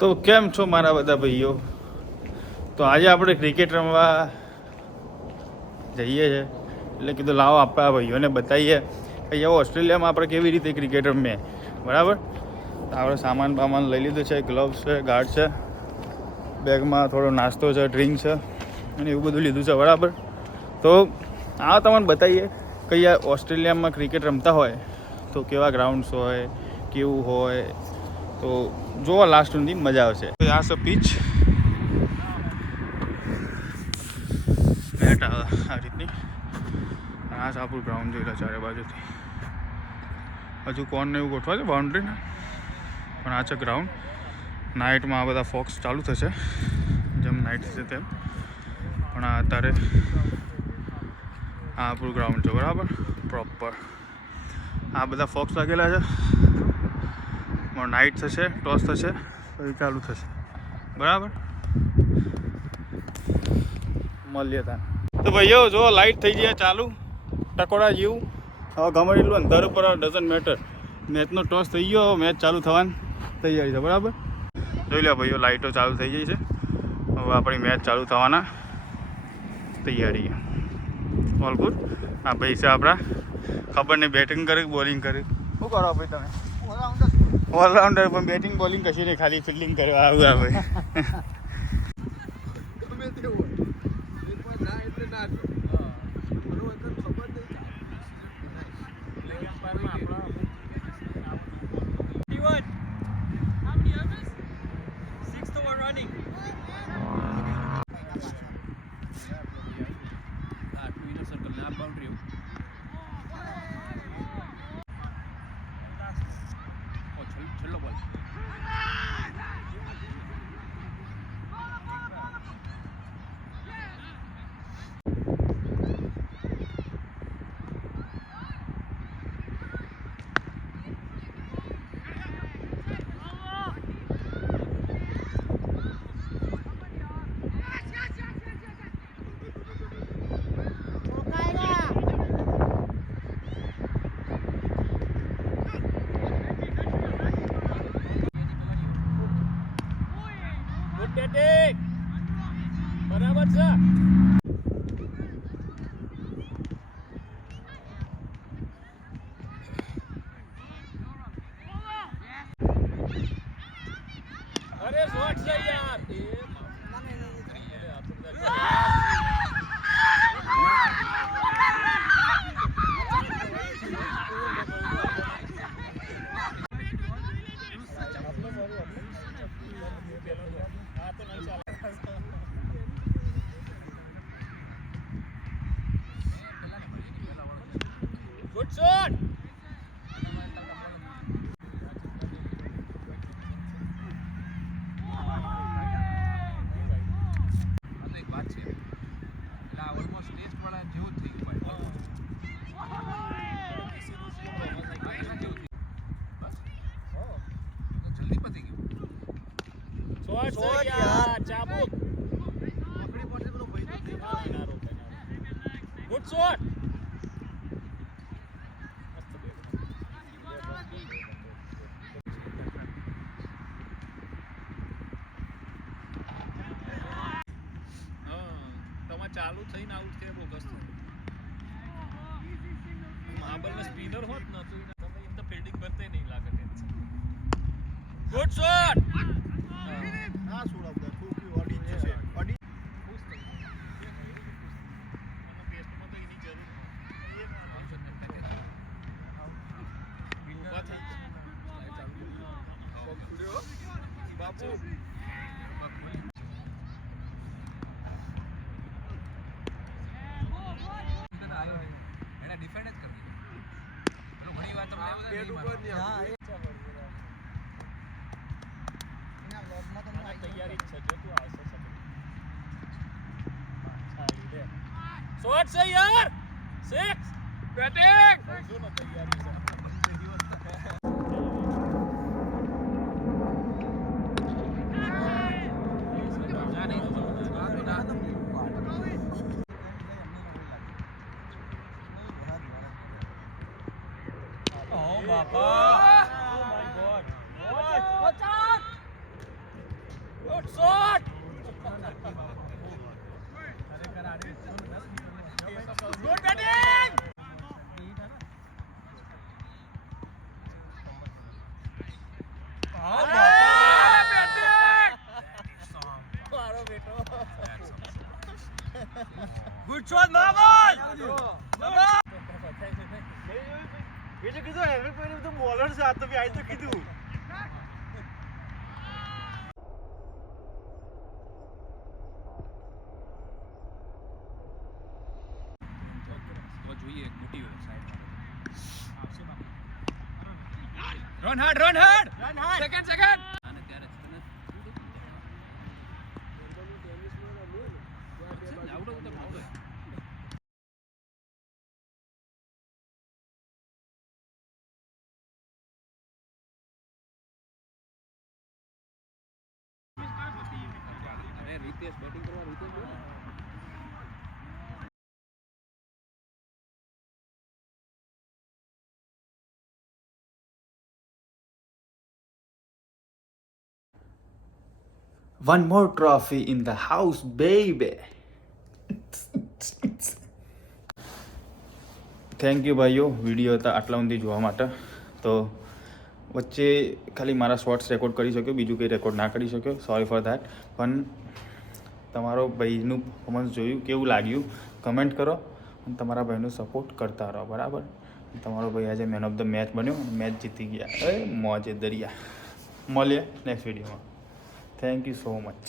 તો કેમ છો મારા બધા ભાઈઓ? તો આજે આપણે ક્રિકેટ રમવા જઈએ છીએ, એટલે કીધું લાવો આપણા ભાઈઓને બતાવીએ કે અહીંયા ઓસ્ટ્રેલિયામાં આપણે કેવી રીતે ક્રિકેટ રમીએ. બરાબર, તો આપણે સામાન લઈ લીધું છે, ગ્લવ્સ છે, ગાર્ડ છે, બેગમાં થોડો નાસ્તો છે, ડ્રિંક છે અને એવું બધું લીધું છે. બરાબર, તો આ તમને બતાવીએ કે અહીંયા ઓસ્ટ્રેલિયામાં ક્રિકેટ રમતા હોય તો કેવા ગ્રાઉન્ડ્સ હોય, કેવું હોય, તો જોવા લાસ્ટ સુધી મજા આવશે. આ છે પીચ, મેટ આ રીતની, આ છે આપણું ગ્રાઉન્ડ જોઈ લો ચારે બાજુથી. હજુ કોણને એવું ગોઠવા છે બાઉન્ડ્રીને, પણ આ છે ગ્રાઉન્ડ. નાઇટમાં આ બધા ફોક્સ ચાલુ થશે, જેમ નાઇટ થશે તેમ. પણ આ અત્યારે આ આપણું ગ્રાઉન્ડ છે. બરાબર, પ્રોપર આ બધા ફોક્સ લાગેલા છે. નાઇટ થશે, ટોસ થશે, પછી ચાલુ થશે. બરાબર, મળીએ ત્યાં. તો ભાઈઓ જો લાઇટ થઈ જાય ચાલુ, ટકોરા જેવું. હવે ગમે એટલું અંધાર ઉપર ડઝન્ટ મેટર. મેચનો ટોસ થઈ ગયો, મેચ ચાલુ થવાની તૈયારી છે. બરાબર, જોઈ લો ભાઈઓ, લાઇટો ચાલુ થઈ ગઈ છે. હવે આપણી મેચ ચાલુ થવાના તૈયારી. All good. આ ભાઈ છે આપણા, ખબર નહીં બેટિંગ કરે બોલિંગ કરે. શું કરો ભાઈ તમે? ઓલરાઉન્ડર, પણ બેટિંગ બોલિંગ કશી નહીં, ખાલી ફિલ્ડિંગ કરવા આવું આવે. બરાબર છે. અરે શોટ છે યાર. Good shot. એક વાત છે, એટલે આ ઓલમોસ્ટ ટેસ્ટ વાળા જેવું જ થઈ ગયું. જલ્દી પતી ગયું. શોટ યાર, ચાબુક પકડી પડશે પેલો ભાઈ તો ગુડ શોટ. ચાલુ થઈને આઉટ થયા બોગસ. મહાબલનો સ્પિનર હોત ને તો તમે એમ તો ફિલ્ડિંગ કરતે નહીં લાગે. Good shot. ના છોડા બધા ખોખી ઓડી છે ઓડી. ટેસ્ટમાં તો એની જરૂર બાપુ. તૈયારી છે, જો તું આવશે. શોટ છે યાર, 6 બેટિંગ. જો ને તૈયારી છે. Oh, Papa. Oh, my God. Watch out. Good shot મામા એટલે કીધું હેલ્મેટ પહેરી તો બોલર છે આ તો બી આઈ તો કીધું જોઈએ મોટી સાઈડ રન હાર્ડ સેકન્ડ અને ત્યારે રીતેશ બેટિંગ કરવા રીતેશ બોલે One more trophy in the house, baby. Thank you ભાઈઓ વિડીયો હતા આટલા સુધી જોવા માટે. તો વચ્ચે ખાલી મારા શોર્ટ્સ રેકોર્ડ કરી શક્યો, બીજું કંઈ રેકોર્ડ ના કરી શક્યો, સોરી ફોર ધેટ. પણ તમારો ભાઈનું પરફોર્મન્સ જોયું, કેવું લાગ્યું કમેન્ટ કરો અને તમારા ભાઈનો સપોર્ટ કરતા રહો, બરાબર. તમારો ભાઈ આજે મેન ઓફ ધ મેચ બન્યો, મેચ જીતી ગયા. મોજે દરિયા. મળીએ નેક્સ્ટ વિડીયોમાં. Thank you so much.